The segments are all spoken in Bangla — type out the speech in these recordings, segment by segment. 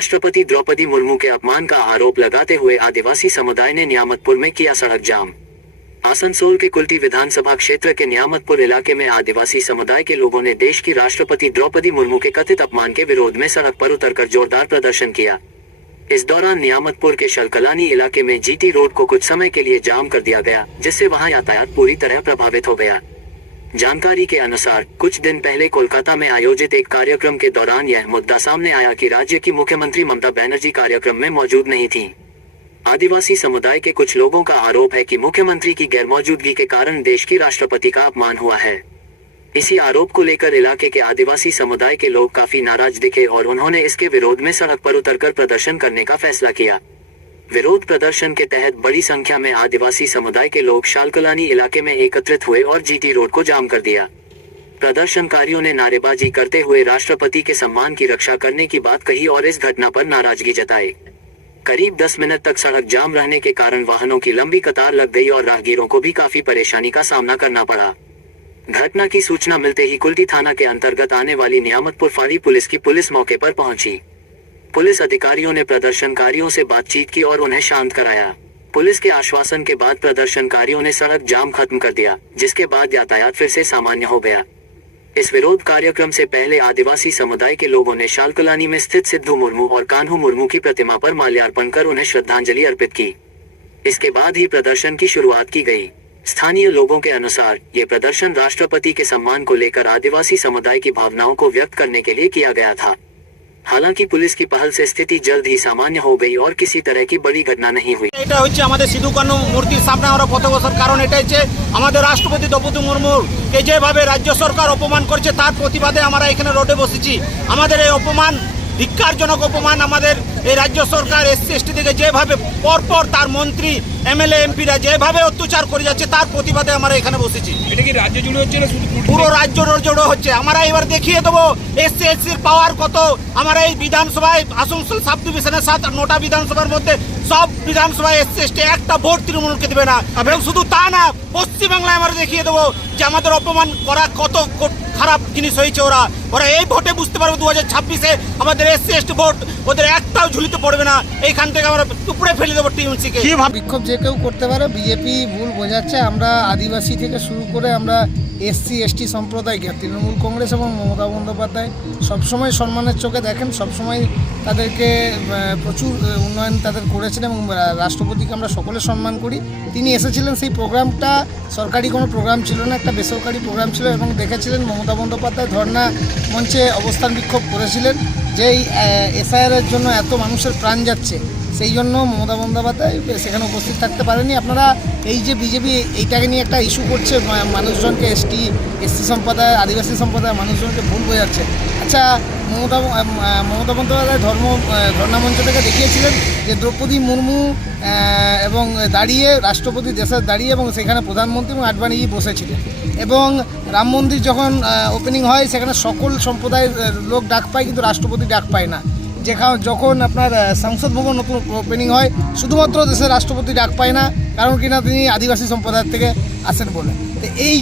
राष्ट्रपति द्रौपदी मुर्मू के अपमान का आरोप लगाते हुए आदिवासी समुदाय ने नियामतपुर में किया सड़क जाम। आसनसोल के कुल्टी विधानसभा क्षेत्र के नियामतपुर इलाके में आदिवासी समुदाय के लोगों ने देश की राष्ट्रपति द्रौपदी मुर्मू के कथित अपमान के विरोध में सड़क पर उतरकर जोरदार प्रदर्शन किया। इस दौरान नियामतपुर के शलकलानी इलाके में जीटी रोड को कुछ समय के लिए जाम कर दिया गया, जिससे वहां यातायात पूरी तरह प्रभावित हो गया। जानकारी के अनुसार कुछ दिन पहले कोलकाता में आयोजित एक कार्यक्रम के दौरान यह मुद्दा सामने आया कि राज्य की मुख्यमंत्री ममता बनर्जी कार्यक्रम में मौजूद नहीं थीं। आदिवासी समुदाय के कुछ लोगों का आरोप है कि मुख्यमंत्री की गैरमौजूदगी के कारण देश की राष्ट्रपति का अपमान हुआ है। इसी आरोप को लेकर इलाके के आदिवासी समुदाय के लोग काफी नाराज दिखे और उन्होंने इसके विरोध में सड़क पर उतरकर प्रदर्शन करने का फैसला किया। विरोध प्रदर्शन के तहत बड़ी संख्या में आदिवासी समुदाय के लोग शालकलानी इलाके में एकत्रित हुए और जीटी रोड को जाम कर दिया। प्रदर्शनकारियों ने नारेबाजी करते हुए राष्ट्रपति के सम्मान की रक्षा करने की बात कही और इस घटना पर नाराजगी जताई। करीब 10 मिनट तक सड़क जाम रहने के कारण वाहनों की लंबी कतार लग गई और राहगीरों को भी काफी परेशानी का सामना करना पड़ा। घटना की सूचना मिलते ही कुल्टी थाना के अंतर्गत आने वाली नियामतपुर फाड़ी पुलिस की पुलिस मौके पर पहुंची। पुलिस अधिकारियों ने प्रदर्शनकारियों से बातचीत की और उन्हें शांत कराया। पुलिस के आश्वासन के बाद प्रदर्शनकारियों ने सड़क जाम खत्म कर दिया, जिसके बाद यातायात फिर से सामान्य हो गया। इस विरोध कार्यक्रम से पहले आदिवासी समुदाय के लोगों ने शालकलानी में स्थित सिद्धू मुर्मू और कान्हू मुर्मू की प्रतिमा पर माल्यार्पण कर उन्हें श्रद्धांजलि अर्पित की। इसके बाद ही प्रदर्शन की शुरुआत की गई। स्थानीय लोगों के अनुसार ये प्रदर्शन राष्ट्रपति के सम्मान को लेकर आदिवासी समुदाय की भावनाओं को व्यक्त करने के लिए किया गया था। हालांकि पुलिस की पहल से स्थिति जल्द ही सामान्य हो गई और किसी तरह की बड़ी घटना नहीं हुई। এটা হচ্ছে আমাদের সিধু কানু মূর্তির সামনে আমরা পথ বসার কারণ এটা হচ্ছে আমাদের রাষ্ট্রপতি দ্রৌপদী মুর্মুকে যেভাবে রাজ্য সরকার অপমান করছে তার প্রতিবাদে আমরা এখানে রোডে বসেছি। আমাদের এই অপমান ধিক্কারজনক অপমান আমাদের এই রাজ্য সরকার এসসি এসটি থেকে যেভাবে পরপর তার মন্ত্রী এমএলএ এমপিরা যেভাবে অত্যাচার করে যাচ্ছে তার প্রতিবাদে আমরা এখানে বসেছি। এটা কি রাজ্য জুড়ে হচ্ছে না শুধু পুরো রাজ্য জুড়ে হচ্ছে। আমরা এবার দেখিয়ে দেবো এসসি এসটির পাওয়ার কত। আমরা এই বিধানসভায় আসানসোল সাব ডিভিশনের 9টা বিধানসভার মধ্যে সব বিধানসভায় এসসি এসটি একটা ভোট তৃণমূলকে দেবে না। এবং শুধু তা না, পশ্চিমবাংলায় আমরা দেখিয়ে দেবো যে আমাদের অপমান করা কত খারাপ জিনিস হয়েছে। ওরা এই ভোটে বুঝতে পারবে 2026-এ আমাদের এসসি এসটি ভোট ওদের একটাও ঝুলিতে পড়বে না। এইখান থেকে আমরা উপরে ফেলে দেবো টিএমসিকে। বিক্ষোভ যে কেউ করতে পারে, বিজেপি ভুল বোঝাচ্ছে। আমরা আদিবাসী থেকে শুরু করে আমরা এসসি এসটি সম্প্রদায়কে তৃণমূল কংগ্রেস এবং মমতা বন্দ্যোপাধ্যায় সবসময় সম্মানের চোখে দেখেন, সবসময় তাদেরকে প্রচুর উন্নয়ন তাদের করেছেন এবং রাষ্ট্রপতিকে আমরা সকলে সম্মান করি। তিনি এসেছিলেন, সেই প্রোগ্রামটা সরকারি কোনো প্রোগ্রাম ছিল না, একটা বেসরকারি প্রোগ্রাম ছিল এবং দেখেছিলেন মমতা বন্দ্যোপাধ্যায় ধর্ণা মঞ্চে অবস্থান বিক্ষোভ করেছিলেন যে এই এসআইআরের জন্য এত মানুষের প্রাণ যাচ্ছে, সেই জন্য মমতা বন্দ্যোপাধ্যায় সেখানে উপস্থিত থাকতে পারেনি। আপনারা এই যে বিজেপি এইটাকে নিয়ে একটা ইস্যু করছে, মানুষজনকে এসটি সম্প্রদায় আদিবাসী সম্প্রদায়ের মানুষজনকে ভুল বোঝাচ্ছে। আচ্ছা, মমতা বন্দ্যোপাধ্যায় ধর্ণা মঞ্চ থেকে দেখিয়েছিলেন যে দ্রৌপদী মুর্মু এবং দাঁড়িয়ে রাষ্ট্রপতি দেশের দাঁড়িয়ে এবং সেখানে প্রধানমন্ত্রী এবং আডবাণীজি বসেছিলেন। এবং রাম মন্দির যখন ওপেনিং হয় সেখানে সকল সম্প্রদায়ের লোক ডাক পায়, কিন্তু রাষ্ট্রপতি ডাক পায় না। যখন আপনার সংসদ ভবন নতুন ওপেনিং হয় শুধুমাত্র দেশের রাষ্ট্রপতি ডাক পায় না, কারণ কিনা তিনি আদিবাসী সম্প্রদায়ের থেকে আসেন বলে। তো এই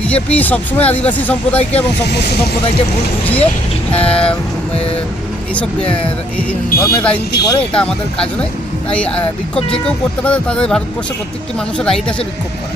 বিজেপি সবসময় আদিবাসী সম্প্রদায়কে এবং সমস্ত সম্প্রদায়কে ভুল বুঝিয়ে এইসব ধর্মের রাজনীতি করে, এটা আমাদের কাজ নয়। তাই বিক্ষোভ যে কেউ করতে পারে, তাদের ভারতবর্ষের প্রত্যেকটি মানুষের রাইট আছে বিক্ষোভ করা।